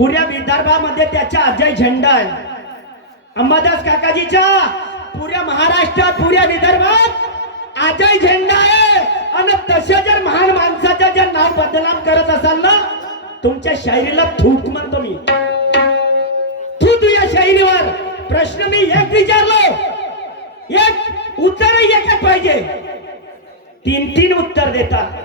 पुऱ्या विदर्भामध्ये त्याचा अजय झेंडा आहे. अंबादास काकाजीचा पुऱ्या महाराष्ट्रात पुऱ्या विदर्भात अजय झेंडा आहे. आणि तसे जर महान माणसाचं जर नाव बदनाम करत असाल ना, तुमच्या शायरीला थूक म्हणतो मी. तू तुझ्या शायरीवर प्रश्न मी एक विचारलो, एक उत्तर एकच पाहिजे. तीन तीन उत्तर देतात,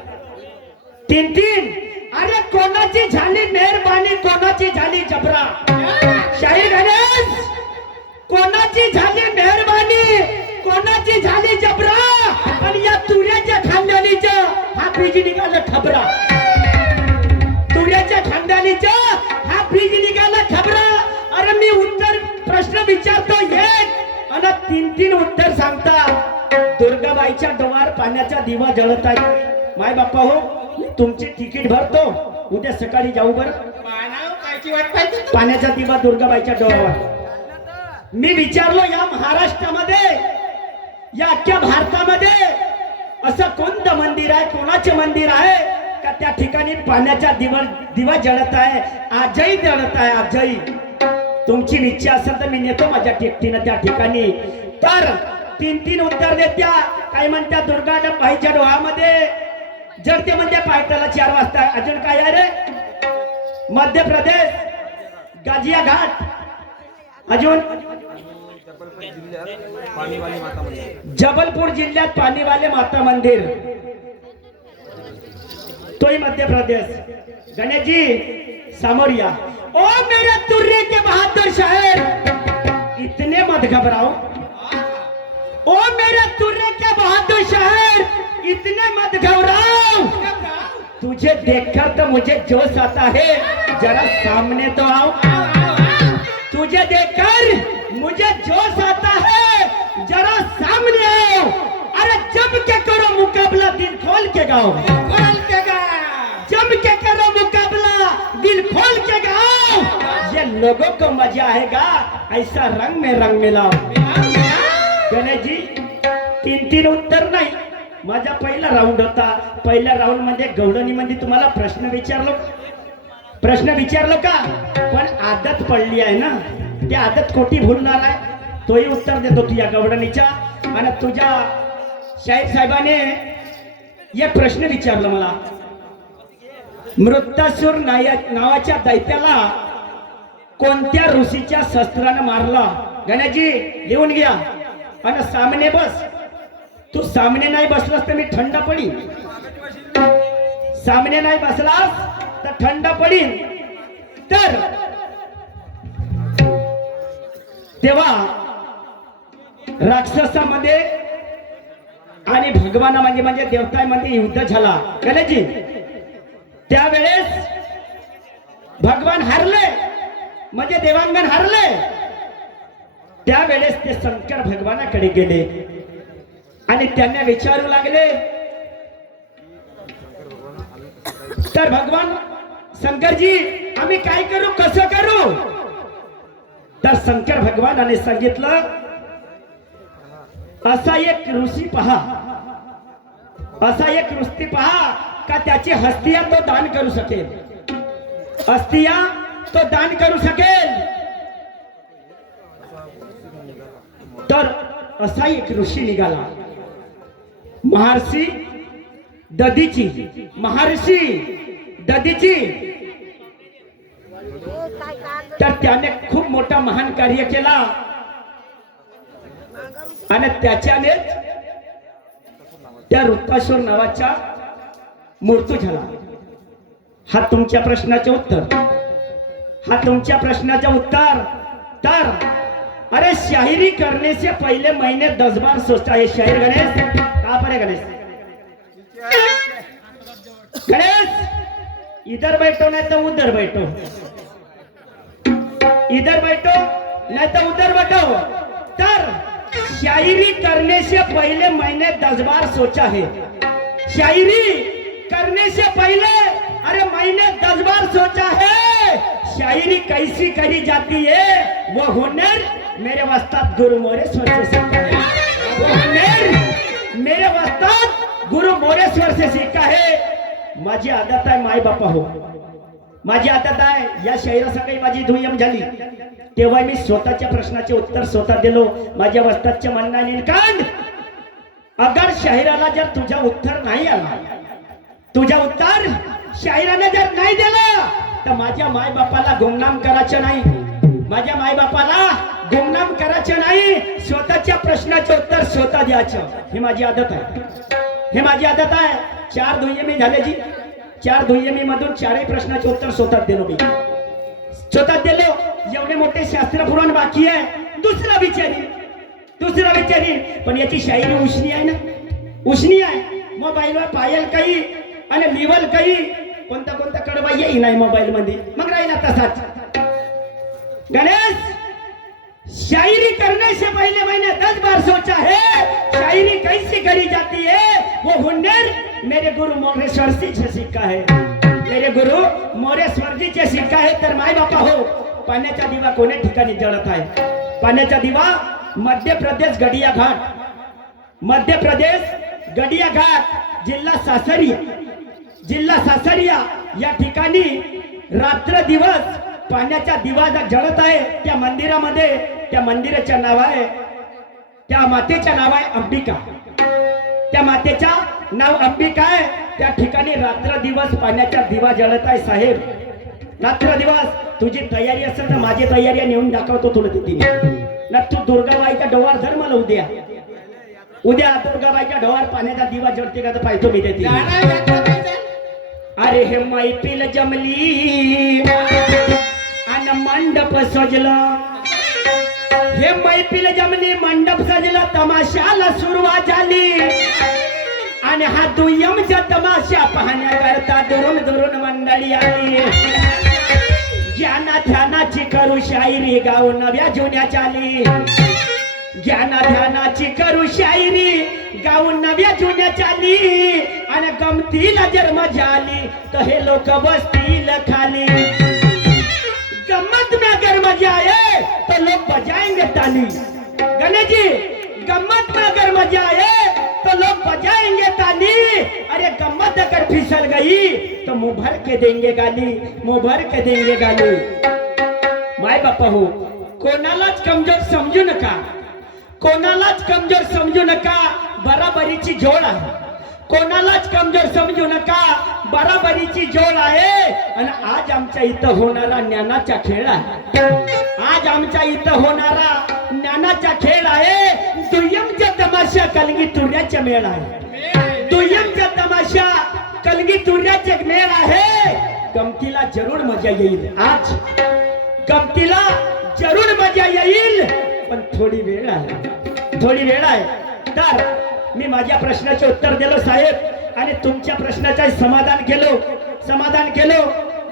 तीन तीन. अरे कोणाची झाली मेहरबानी, कोणाची झाली जबरा. शाहीर गणेश, कोणाची झाली मेहरबानी, कोणाची झाली जबरा. आणि या तुऱ्याच्या खानदानीच्या हा फ्रीज निघाला खबरा. तुऱ्याच्या खानदानीच्या हा फ्रीज निघाला खबरा. अरे मी उत्तर प्रश्न विचारतो एक आणि तीन तीन उत्तर सांगता. दुर्गाबाईच्या डोळ्यावर पाण्याचा दिवा जळत आहे. माय बाप्पा हो, तुमची तिकीट भरतो, उद्या सकाळी जाऊ बरं. पाण्याचा दिवा दुर्गाबाईच्या डोळ्यावर. मी विचारलो या महाराष्ट्रामध्ये, या अख्ख्या भारतामध्ये असं कोणतं मंदिर आहे, कोणाचे मंदिर आहे का त्या ठिकाणी पाण्याचा दिवा जळत आहे, आजही जळत आहे, आजही. तुमची इच्छा असेल तर मी नेतो माझ्या टेकटीनं त्या ठिकाणी. तर तीन तीन उत्तर देत्या. काय म्हणत्या दुर्गाबाईच्या डोळ्यामध्ये जडते म्हणजे पायथ्याला 4 वाजता. अजून काय आहे रे? मध्य प्रदेश गाजिया घाट. अजून जबलपूर जिल्ह्यात पाणीवाले माता मंदिर, तोही मध्य प्रदेश. गणेशजी समोर या. ओ मेरे तुर्रे के बहादुर शायर, इतने मत घबराओ. ओ मेरे तुर्रे के बहादुर शायर, इतने मत घबराओ. तुझे देखकर तो मुझे जोश आता है, जरा सामने तो आओ. तुझे देखकर मुझे जोश आता है, जरा सामने आओ. अरे जम के करो मुकाबला, दिल खोल के गाओ. जम के करो मुकाबला, दिल खोल के गाओ. ये लोगों को मजा आएगा, ऐसा रंग में रंग मिलाओ. गणेश जी, तीन तीन उत्तर नाही. माझा पहिला राऊंड होता. पहिल्या राऊंड मध्ये गवडणीमध्ये तुम्हाला प्रश्न विचारलो का, पण आदत पडली आहे ना, त्या आदत कोटी भुलणार आहे. तोही उत्तर देतो तुझ्या गवडणीच्या. आणि तुझ्या शाहीर साहेबाने एक प्रश्न विचारला मला. मृत्तासूर नावाच्या दैत्याला कोणत्या ऋषीच्या शस्त्राने मारला? गणेशजी लिहून घ्या आणि सामने बस. तू सामने नाही बसलास तर मी थंड पडीन. सामने नाही बसलास तर थंड पडीन. तर तेव्हा राक्षसामध्ये आणि भगवानामध्ये म्हणजे देवतांमध्ये युद्ध झाला. गणेशजी, त्यावेळेस भगवान हारले म्हणजे देवांगण हारले. त्यावेळेस ते शंकर भगवानाकडे गेले आणि त्यांना विचारू लागले. तर भगवान शंकरजी, आम्ही काय करू, कसं करू? तर शंकर भगवानाने सांगितलं, असा एक ऋषी पहा, असा एक ऋषी पहा का त्याची हस्तिया तो दान करू शकेल. हस्तिया तो दान करू शकेल. तर असा एक ऋषी निघाला, महर्षी दधीची. महर्षी दधीची. तर त्याने खूप मोठा महान कार्य केला आणि त्याच्याने त्या वृत्तासूर नावाचा मृत्यू झाला. हा तुमच्या प्रश्नाचे उत्तर. हा तुमच्या प्रश्नाचे उत्तर. तर अरे शायरी करने से पहले मैंने 10 बार सोचा है. शायर गणेश कहाँ पर है? गणेश, गणेश इधर बैठो नहीं तो उधर बैठो, इधर बैठो नहीं तो उधर बैठो. तर शायरी करने से पहले मैंने 10 बार सोचा है. शायरी करने से पहले अरे मैंने 10 बार सोचा है. शायरी कैसी करी जाती है वो हुनर मेरे वस्ताद गुरु मोरेश्वर से सीखा है. वो हुनर मेरे वस्ताद गुरु मोरेश्वर से सीखा है. माझी आदत आहे माय बापा हो, माझी आदत आहे या शाहिरासंगही माझी दुय्यम झाली तेव्हा मी स्वतःच्या प्रश्नाचे उत्तर स्वतः दिलो माझ्या वस्तादच्या म्हणण्याने नीलकंठ अगर शाहिराला जर तुझा उत्तर नाही आला तुझा उत्तर शाहिराने जर नाही दिलं तर माझ्या माय बापाला गुमनाम करायचं नाही माझ्या माय बापाला गुमनाम करायचं नाही स्वतःच्या प्रश्नाचे उत्तर स्वतः द्यायचं ही माझी आदत आहे हे माझी आदत आहे 4 दुय्यमी झाले जी 4 दुय्यमी मधून 4ही प्रश्नाचे उत्तर स्वतः दिलो मी स्वतः दिलो एवढे मोठे शास्त्र पुराण बाकी आहे दुसरा विचारी पण याची शायरी उष्णी आहे ना उष्णी आहे मोबाईलवर पायल काही आणि लिवल काही कोणता कडवा येई नाही मोबाईल मध्ये मग राहिला तसाच गणेश शायरी करने से पहले मैंने 10 बार सोचा है शायरी कैसी करी जाती है वो हुनर मेरे गुरु मोरेश्वर जी से सीखा है मेरे गुरु मोरेश्वर जी से सीखा है तर माय बापा हो पाण्याचा दिवा कोण्या ठिकाणी जळत आहे पाण्याचा दिवा मध्य प्रदेश गडिया घाट जिल्हा सासरिया या ठिकाणी रात्र दिवस पाण्याचा दिवा जळत आहे त्या मंदिरामध्ये त्या मंदिराचं नाव आहे त्या मातेचं नाव आहे अंबिका त्या मातेचं नाव अंबिका आहे त्या ठिकाणी रात्र दिवस पाण्याचा दिवा जळत आहे साहेब रात्र दिवस तुझी तयारी असेल तर माझी तयारी नेऊन दाखवतो तुला तिथे ना तू दुर्गाबाईच्या डोवार धर मला उद्या दुर्गाबाईच्या डोवार पाण्याचा दिवा जळते का तर पाहतो मी ते अरे हे मैफिल जमली आणि मंडप सजलं हे मैफिल जमली मंडप सजला तमाशाला सुरुवात झाली आणि हा दुय्यमचा तमाशा पाहण्याकरता दुरून मंडळी आली ज्ञाना ध्यानाची करू शायरी गाव नव्या जुन्या चाली ज्ञाना ध्यानाची करू शायरी गाव नव्या जुन्या चाली आणि गमतीला जर मजा आली तर हे लोक बसतील खाली गम्मत में अगर मजा आए तो लोग बजाएंगे ताली गणेश जी गम्मत में अगर मजा आए तो लोग बजाएंगे ताली अरे गम्मत अगर फिसल गई तो मुंह भर के देंगे गाली माय बापा हो कोणालाच कमजोर समजू नका बराबरीची जोड आहे कोणालाच कमजोर समजू नका बराबरीची जोड आहे आणि आज आमच्या इथं होणारा ज्ञानाचा खेळ आहे दुय्यमचा तमाशा कलगी तुर्याचा मेळ आहे दुय्यमचा तमाशा कलगी तुर्याचा मेळ आहे गमतीला जरूर मजा येईल आज गमतीला जरूर मजा येईल पण थोडी वेळ आहे तर मी माझ्या प्रश्नाचे उत्तर दिलं साहेब आणि तुमच्या प्रश्नाचे समाधान केलो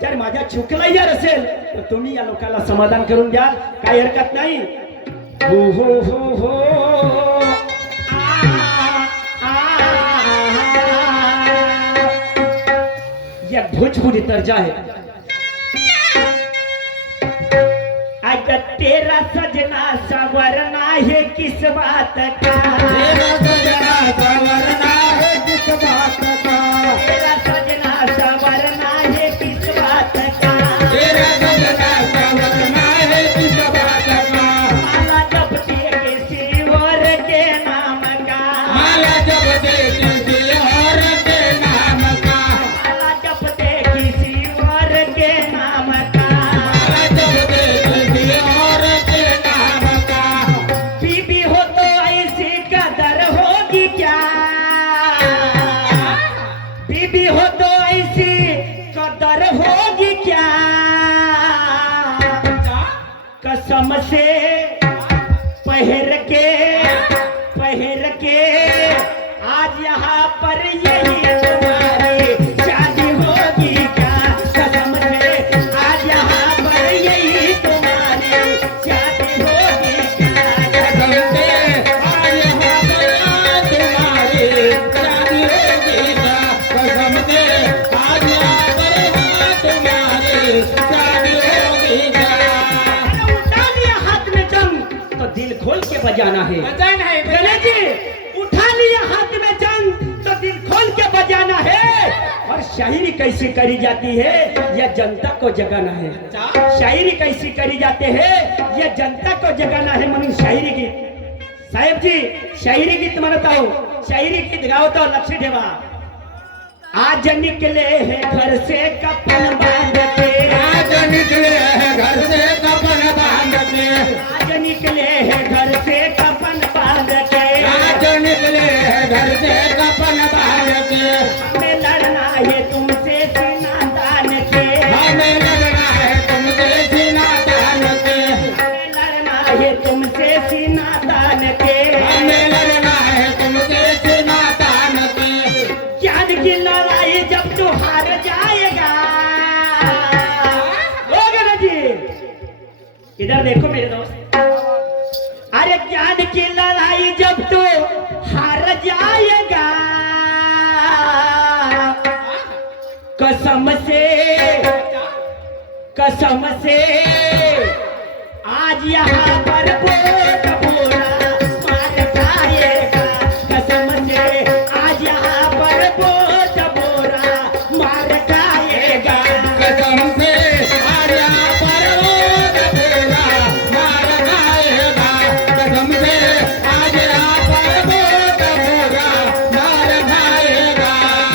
जर माझ्या चुकला जर असेल तर तुम्ही या लोकांना समाधान करून द्या काही हरकत नाही हो हो हो हो यह भोजपुरी तर्जा है आज तेरा सजना सवरना है किस बात का तेरा सजना सवरना है किस बात का तेरा सजना सवरना है किस बात का तेरा सजना सवरना है किस बात का माला जपते किसी और के नाम का माला जपते किसी और के नाम का माला जपते किसी और के नाम का माला जपते किसी और के नाम का बीबी हो तो ऐसी कदर होगी क्या बीबी हो तो ऐसी कदर होगी क्या कसम से पहर के आज यहाँ पर यही तुम्हारी शादी होगी क्या कसम से आज यहाँ पर यही तुम्हारी शादी होगी क्या कसम से आज यहाँ पर तुम्हारी शादी होगी क्या कसम से आज यहाँ पर तुम्हारी शादी होगी क्या उठा लिया हाथ में जंग तो दिल खोल के बजाना है गणेश जी उठा लिया हाथ में जंग तो दिल खोल के बजाना है और शायरी कैसी करी जाती है यह जनता को जगाना है। शायरी कैसी करी जाते हैं यह जनता को जगाना है म्हणून शायरी गीत साहेब जी शायरी गीत म्हणत आहो। शायरी गीत गावत आहो, लक्ष ठेवा। आज निकले हैं घर से कफन बांध के, आज निकले हैं घर से कफन बांध के, आज निकले हैं घर से कफन बांध के, आज निकले हैं घर से कफन बांध के। हमें लड़ना है तुमसे सीना तान के, हमें लड़ना है तुमसे सीना तान के, हमें लड़ना है तुमसे सीना तान के, हमें लड़ना है तुमसे सीना तान के। ज्ञान की लड़ाई जब तू हार जाएगा। ओ गणेश जी इधर देखो मेरे दोस्त, अरे ज्ञान की लड़ाई जब तू हार जाएगा, कसम से आज यहाँ पर बोल बोला मार खाएगा। कसम से आज यहाँ पर बोल बोला मार खाएगा। कसम से आज यहाँ पर बोल बोला मार खाएगा। कसम से आज यहाँ पर बोल बोला मार खाएगा। कसम से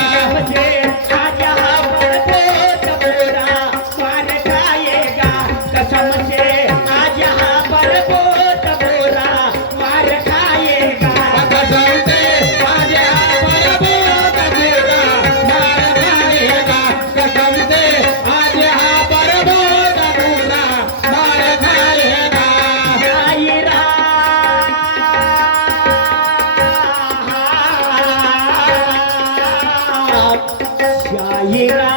आज यहाँ पर बोल बोला मार खाएगा। कसम से आज यहाँ पर बोल बोला मार खाएगा। कसम से आज यहाँ पर बोल बोला मार खाएगा। शायरा शायरा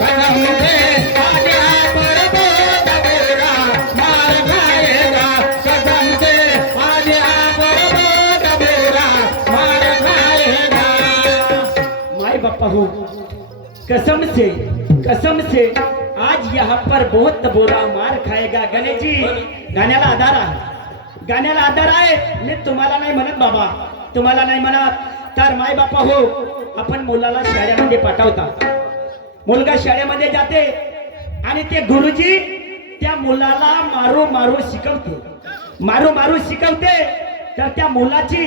कसम से आज यहाँ पर बोल बोला मार खाएगा। कसम से आज यहाँ पर बोल बोला मार खाएगा। माय बापा हो, कसम से आज यहाँ पर बहुत बोला मार खाएगा। गणेश जी गाण्याला आधार आहे। मी तुम्हाला नाही म्हणत बाबा, तुम्हाला नाही म्हणत। तर माय बापा हो, आपण मुलाला शाळेमध्ये पाठवता, मुलगा शाळेमध्ये जाते आणि ते गुरुजी त्या मुलाला मारू शिकवते। तर त्या मुलाची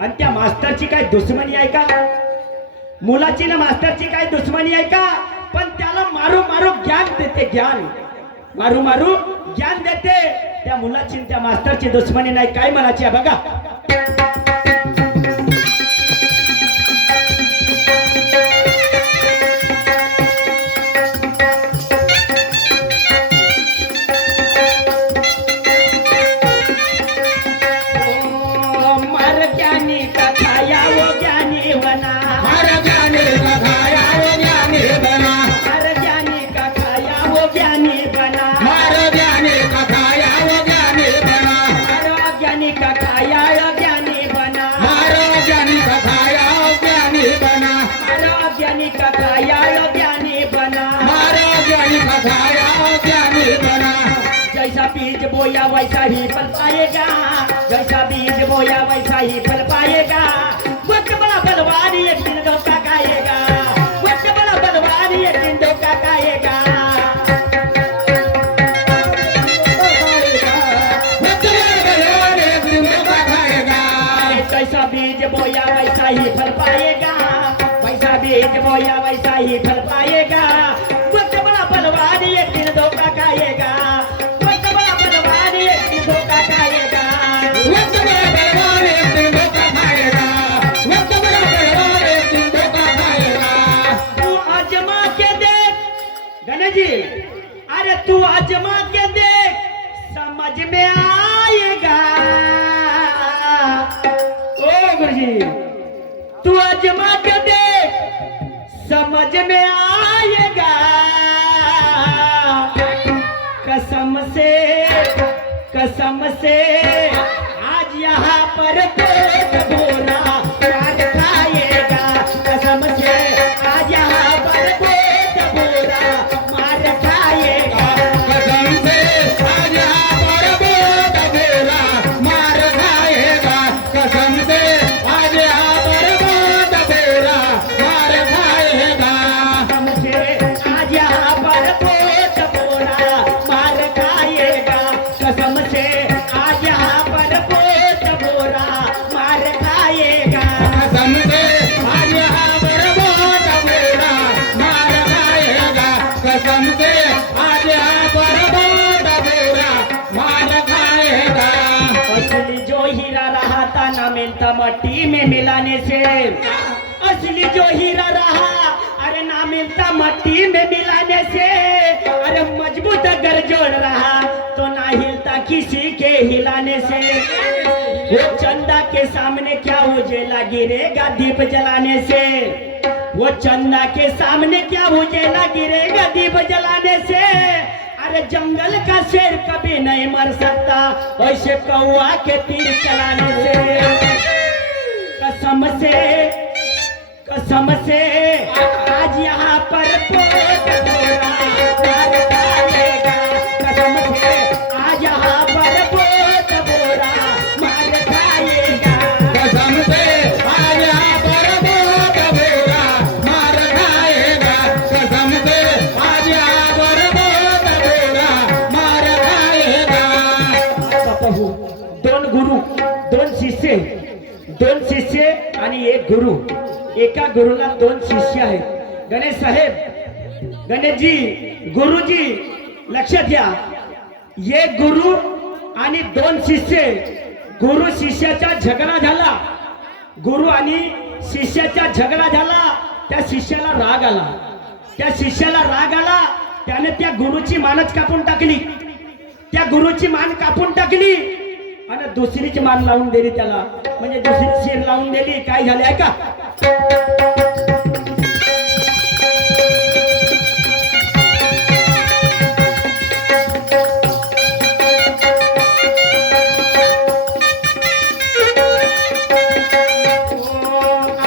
आणि त्या मास्तरची काय दुश्मनी आहे का? मुलाची ना मास्तरची काय दुश्मनी आहे का? पण त्याला मारू ज्ञान देते, मारू ज्ञान देते। त्या मुलाची त्या मास्तरची दुश्मनी नाही, काय म्हणायची आहे बघा। मर ज्ञानी कथाया वो ज्ञानी बना, हर जाने का खाया वो ज्ञानी बना, मर ज्ञानी कथाया वो ज्ञानी बना, हर जाने का खाया वो ज्ञानी बना, मर ज्ञानी कथाया वो ज्ञानी बना, हर जाने का खाया वो ज्ञानी बना, मर ज्ञानी कथाया वो ज्ञानी बना। हर जाने का खाया वो ज्ञानी बना। जैसा बीज बोया वैसा ही फल पाएगा, जैसा बीज बोया वैसा ही फल पाएगा। वक्त बड़ा बलवान एक दिन धोखा खाएगा, वक्त बड़ा बलवान एक दिन धोखा खाएगा। जैसा बीज बोया वैसा ही फल पाएगा, वैसा बीज बोया वैसा ही फल पाएगा। वक्त बड़ा बलवान एक दिन धोखा खाएगा, वक्त बड़ा बलवान एक दिन धोखा खाएगा। वक्त बड़ा बलवान एक दिन धोखा खाएगा, वक्त बड़ा बलवान एक दिन धोखा खाएगा। तू आजमा के देख गणेश जी, अरे तू आजमा के देख समझ में आएगा। ओ गुरुजी तू आजमा के देख समझ में आएगा। कसम से आज यहाँ पर पेट भोरा मार खाएगा। कसम से आज यहाँ पर पेट भोरा मार खाएगा। कसम से आज यहाँ पर बोल मट्टी में मिलाने से, असली जो हीरा रहा अरे ना मिलता मट्टी में मिलाने से, अरे मजबूत अगर जोड़ रहा तो ना हिलता किसी के हिलाने से। वो चंदा के सामने क्या उजेला गिरेगा दीप जलाने से, वो चंदा के सामने क्या उजेला गिरेगा दीप जलाने से। अरे जंगल का शेर कभी नहीं मर सकता ऐसे कौआ के तीर चलाने से। कसम से कसम से आज यहाँ पर पोत बोरा मार खाएगा, कसम से आज यहाँ पर पोत बोरा मार खाएगा। कसम से आज यहाँ पर पोत बोरा मार खाएगा, कसम से आज यहाँ पर पोत बोरा मार खाएगा। बापू, दोन गुरु दोन शिष्य आणि एक गुरु, एका गुरुला दोन शिष्य आहेत। गणेश साहेब, गणेशजी, गुरुजी लक्षात घ्या, एक गुरु आणि दोन शिष्य। गुरु शिष्याचा झगडा झाला, गुरु आणि शिष्याचा झगडा झाला, त्या शिष्याला राग आला, त्या शिष्याला राग आला, त्याने त्या गुरुची मानच कापून टाकली, त्या गुरुची मान कापून टाकली आणि दुसरीची मान लावून दिली त्याला, म्हणजे दुसरी शिर लावून दिली। काय झाले आहे का?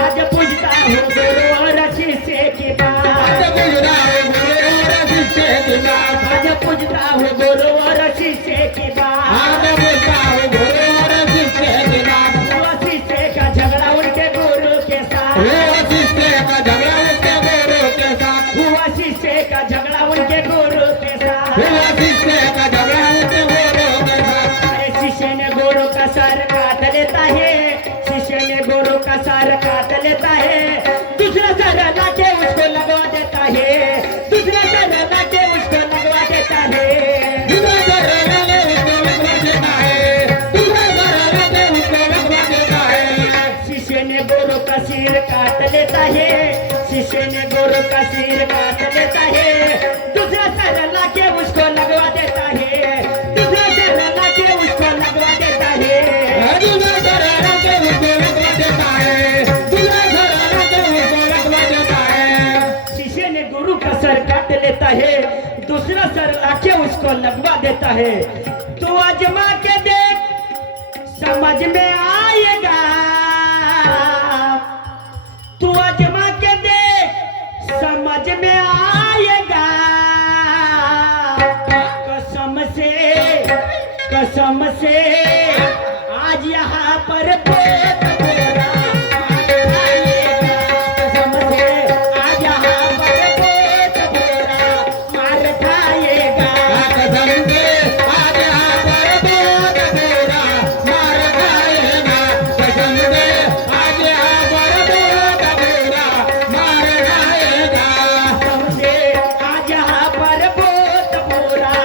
आज पूजता हूँ गुरु और शिष्य की बात, आज पूजता हूँ गुरु और शिष्य की बात, आज पूजता हूँ गुरु और शिष्य की बात। आज पूजता हूँ गुरु और शिष्य की बात। हुआ शिष्य का झगड़ा उनके गुरु के साथ, हुआ शिष्य का झगड़ा उसके गुरु के साथ, हुआ शिष्य का झगड़ा उनके गुरु के साथ। हुआ शिष्य का झगड़ा उसके गुरु के साथ। अरे शिष्य ने गुरु का सर काट लेता है, शिष्य ने गुरु का सर काट लेता है, दूसरा सर लाके उसको लगवा देता है, दूसरा सर लाके उसको लगवा देता है। दूसरा सर लाके उसको लगवा देता है, दूसरा सर लाके उसको लगवा देता है। शिष्य ने गुरु का सिर काट लेता है, शिष्य ने गुरु का सिर काट लेता है, दूसरा सर लाके उसको लगवा देता है, दूसरा सर लाके उसको लगवा देता है। दूसरा सर लाके उसको लगवा देता है, दूसरा सर लाके उसको लगवा देता है। शिष्य ने गुरु का सर काट लेता है, दूसरा सर लाके उसको लगवा देता है। तो आजमा के देख समझ में आएगा, तू आजमा के देख समझ में आएगा। कसम से आज यहाँ पर पोत बोरा मार खाएगा, कसम से आज यहाँ पर पोत बोरा मार खाएगा। कसम से आज यहाँ पर पोत बोरा मार खाएगा, कसम से आज यहाँ पर पोत बोरा मार खाएगा। कसम से आज यहाँ पर पोत बोरा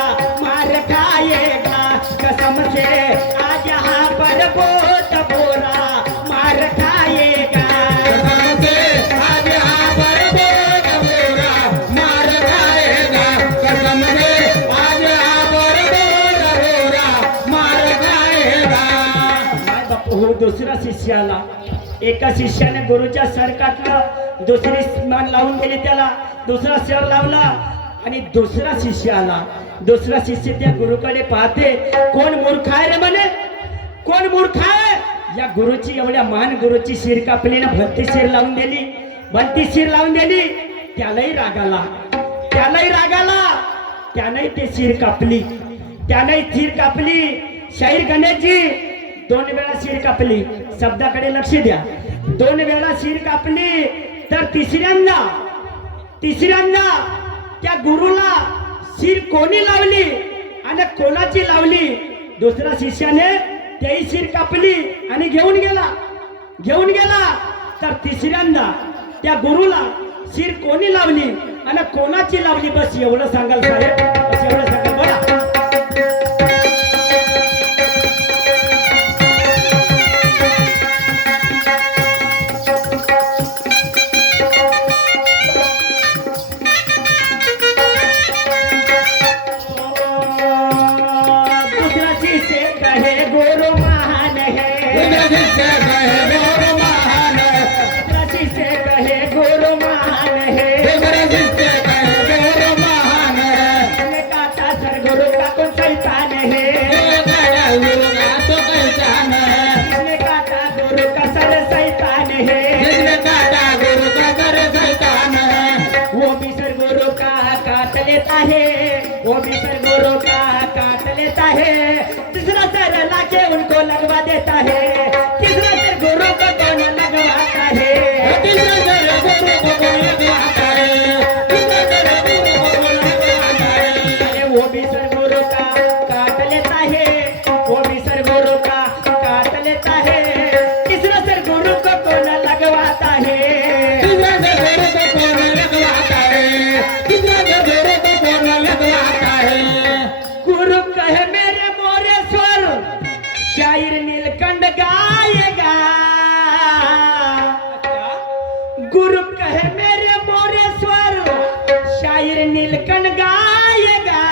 मार खाएगा, कसम से आज यहाँ पर पोत बोरा मार खाएगा। कसम से आज यहाँ पर पोत बोरा मार खाएगा, कसम से आज यहाँ पर पोत बोरा मार खाएगा। हो दुसरा शिष्य आला, एका शिष्याने गुरुच्या सर काटला, दुसरी मान लावून दिली त्याला, दुसरा सर लावला आणि दुसरा शिष्य आला। दुसरा शिष्य त्या गुरुकडे पाहते, कोण मूर्ख आहे रे म्हणे, कोण मूर्ख आहे? या गुरुची एवढ्या महान गुरुची शिर कापली ना, भलती शिर लावून दिली, भलती शिर लावून दिली। त्यालाही राग आला, त्यालाही राग आला, त्याने ते शिर कापली, त्याने शिर कापली। शाहीर गणेशजी, दोन वेळा शिर कापली, शब्दाकडे लक्ष द्या, दोन वेळा शिर कापली, तर तिसऱ्यांदा त्या गुरुला शिर कोणी लावली आणि कोणाची लावली? दुसऱ्या शिष्याने तेही शिर कापली आणि घेऊन गेला, तर तिसऱ्यांदा त्या गुरुला शिर कोणी लावली आणि कोणाची लावली? बस एवढं सांगाल साहेब, बस एवढं सांगाल, बोला। को लगवा देता है, तीसरा सिर गुरु को कौन लगवाता है। तीसरा सिर गुरु को कौन लगवाता है, तीसरा सिर गुरु को कौन लगवाता है। अरे वो भी सर गुरु का काट लेता है, वो भी सर गुरु का काट लेता है, तीसरा सर गुरु को कौन लगवाता है। तीसरा सिर गुरु को कौन लगवाता है, तीसरा सिर गुरु को कौन लगवाता है। गुरु कहे मेरे मोरेश्वर, शायर नीलकंठ गाएगा। गुरु कहे मेरे मोरेश्वर, शायर नीलकंठ गाएगा।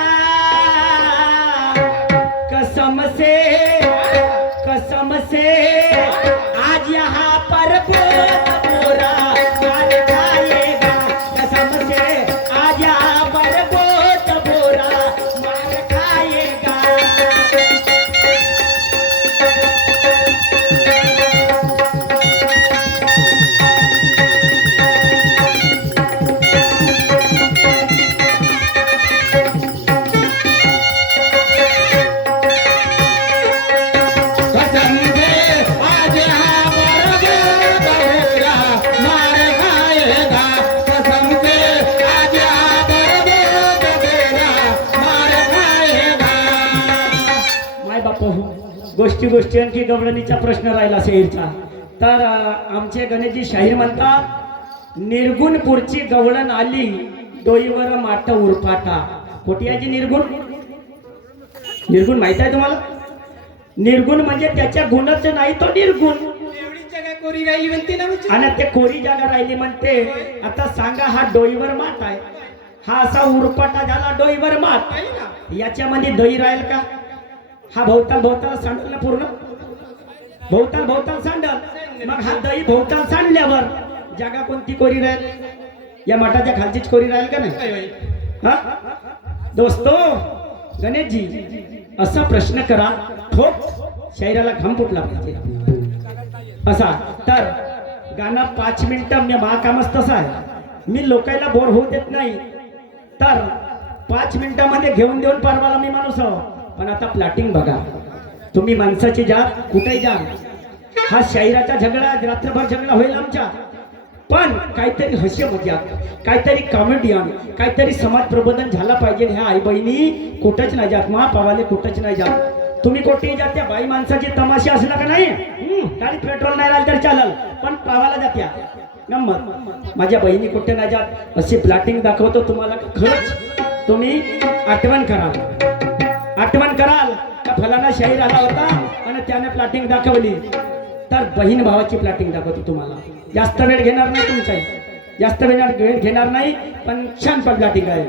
कसम से आज यहाँ पर बहुत बुरा हाल खाएगा। कसम से आज यहाँ पर बहुत बुरा मार खाएगा। कसम से आज यहाँ पर बहुत बुरा मार खाएगा। कसम से आज यहाँ पर बहुत बुरा मार खाएगा। माय बापू गोष्टी आणखी गवळणीचा प्रश्न राहिला शाहीरचा तर आमचे गणेशजी शाहीर म्हणतात निर्गुणपूरची गवळण आली डोईवर माट उरफाटा. पोटियाजी निर्गुण माहित आहे तुम्हाला. निर्गुण म्हणजे त्याच्या गुणच नाही तो निर्गुण. एवढी जगा कोरी राहिली म्हणते ना म्हणजे. आणि ते कोरी जागा राहिली म्हणते. आता सांगा हा डोईवर माठ आहे, हा असा उरफाटा झाला डोईवर माठ, याच्यामध्ये दही राहील का. हा भोवताल सांडल ना पूर्ण, भोवताल सांडल. मग हा दही भोवताल सांडल्यावर जागा कोणती कोरी राहील. या मठाच्या खालचीच कोरी राहील का नाही. हा दोस्तो गणेशजी असा प्रश्न करा ठोक शायराला घाम फुटला पाहिजे असा. तर गाणं 5 मिनिटं मी महाकामच तसा आहे, मी लोकांना बोर होऊ देत नाही. तर 5 मिनिटामध्ये घेऊन देऊन पारवाला मी माणूस आहो. पण आता प्लॅटिंग बघा तुम्ही. माणसाची जात कुठेही जा. हा शायराचा झगडा रात्रभर झगडा होईल आमच्या, पण काहीतरी हास्य मजाक, काहीतरी कॉमेडियन, काहीतरी समाज प्रबोधन झाला पाहिजे. ह्या आई बहिणी कुठंच नाही जात, महापावाले कुठंच नाही जात. तुम्ही कुठेही जात त्या बाई माणसाची तमाशा असला का नाही, गाडी पेट्रोल नाही राहिलं तर चालल, पण पावाला जात्या गंमत. माझ्या बहिणी कुठे नाही जात. अशी प्लॅटिंग दाखवतो तुम्हाला. खरंच तुम्ही आठवण कराल का फलाना शाहीर आला होता आणि त्याने प्लॅटिंग दाखवली. तर बहीण भावाची प्लॅटिंग दाखवतो तुम्हाला. जास्त वेळ घेणार नाही तुमचा, जास्त वेळ घेणार नाही, पण छान प्लॅटिंग आहे.